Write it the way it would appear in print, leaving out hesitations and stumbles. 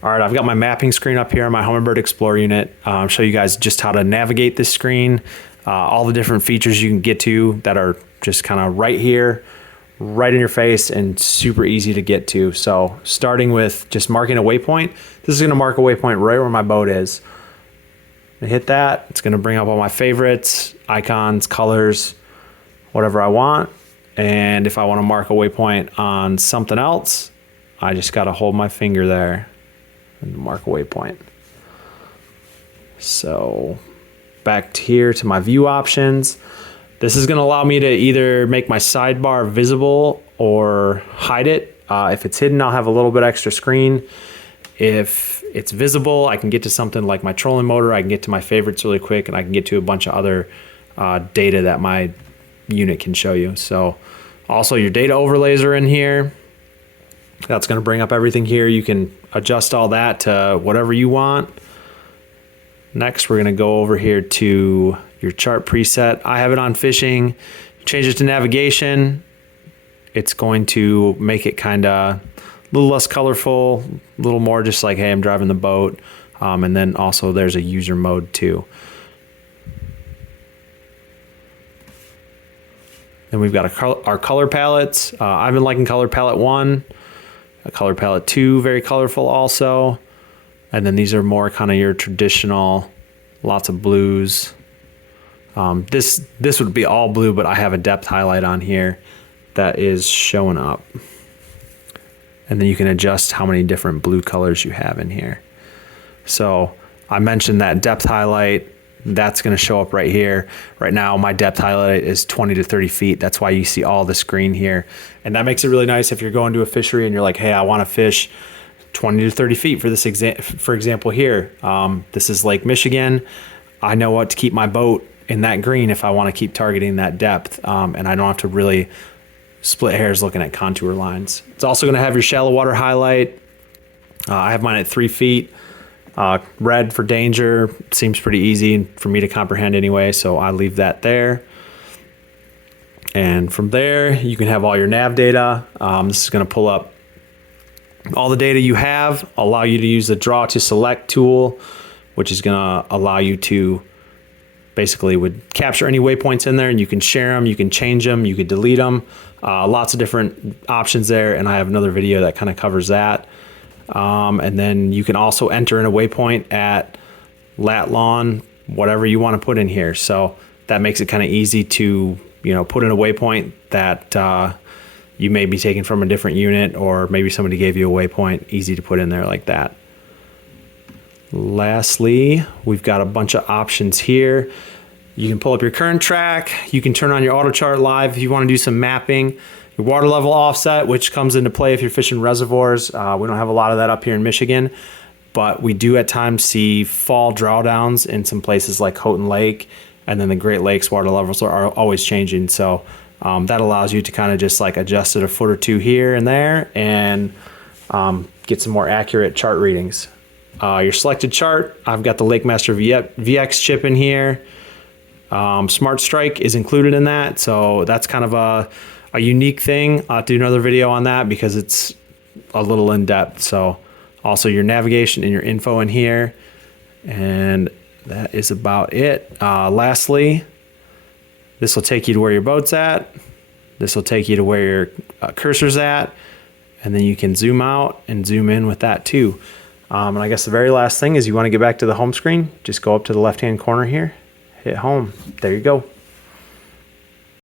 All right, I've got my mapping screen up here on my Humminbird Xplore unit. I'll show you guys just how to navigate this screen, all the different features you can get to that are just kind of right here, right in your face, and super easy to get to. So starting with just marking a waypoint, this is gonna mark a waypoint right where my boat is. I hit that, it's gonna bring up all my favorites, icons, colors, whatever I want. And if I wanna mark a waypoint on something else, I just gotta hold my finger there and mark a waypoint. So back to here to my view options. This is gonna allow me to either make my sidebar visible or hide it. If it's hidden, I'll have a little bit extra screen. If it's visible, I can get to something like my trolling motor, I can get to my favorites really quick, and I can get to a bunch of other data that my unit can show you. So also your data overlays are in here. That's gonna bring up everything here. You can adjust all that to whatever you want. Next, we're gonna go over here to your chart preset. I have it on fishing. Change it to navigation. It's going to make it kind of a little less colorful, a little more just like, hey, I'm driving the boat. And then also there's a user mode too. Then we've got our color palettes. I've been liking color palette 1. Color palette 2, very colorful also. And then these are more kind of your traditional, lots of blues. This would be all blue, but I have a depth highlight on here that is showing up. And then you can adjust how many different blue colors you have in here. So I mentioned that depth highlight, that's gonna show up right here. Right now, my depth highlight is 20 to 30 feet. That's why you see all the screen here. And that makes it really nice if you're going to a fishery and you're like, hey, I wanna fish 20 to 30 feet for this for example here. This is Lake Michigan. I know what to keep my boat in that green if I wanna keep targeting that depth. And I don't have to really split hairs looking at contour lines. It's also gonna have your shallow water highlight. I have mine at 3 feet. Red for danger, seems pretty easy for me to comprehend anyway, so I leave that there. And from there, you can have all your nav data. This is gonna pull up all the data you have, allow you to use the draw to select tool, which is gonna allow you to basically would capture any waypoints in there, and you can share them, you can change them, you could delete them. Lots of different options there, and I have another video that kind of covers that. And then you can also enter in a waypoint at lat long, whatever you want to put in here. So that makes it kind of easy to, put in a waypoint that you may be taking from a different unit, or maybe somebody gave you a waypoint, easy to put in there like that. Lastly, we've got a bunch of options here. You can pull up your current track. You can turn on your auto chart live if you want to do some mapping. Your water level offset, which comes into play if you're fishing reservoirs. We don't have a lot of that up here in Michigan, but we do at times see fall drawdowns in some places like Houghton Lake, and then the Great Lakes water levels are always changing. So that allows you to kind of just like adjust it a foot or two here and there and get some more accurate chart readings. Your selected chart, I've got the LakeMaster VX chip in here. Smart Strike is included in that, so that's kind of a unique thing. I'll do another video on that because it's a little in depth. So also your navigation and your info in here, and that is about it. Lastly, this will take you to where your boat's at. This will take you to where your cursor's at, and then you can zoom out and zoom in with that too. And I guess the very last thing is you want to get back to the home screen, just go up to the left hand corner here, hit home. There you go.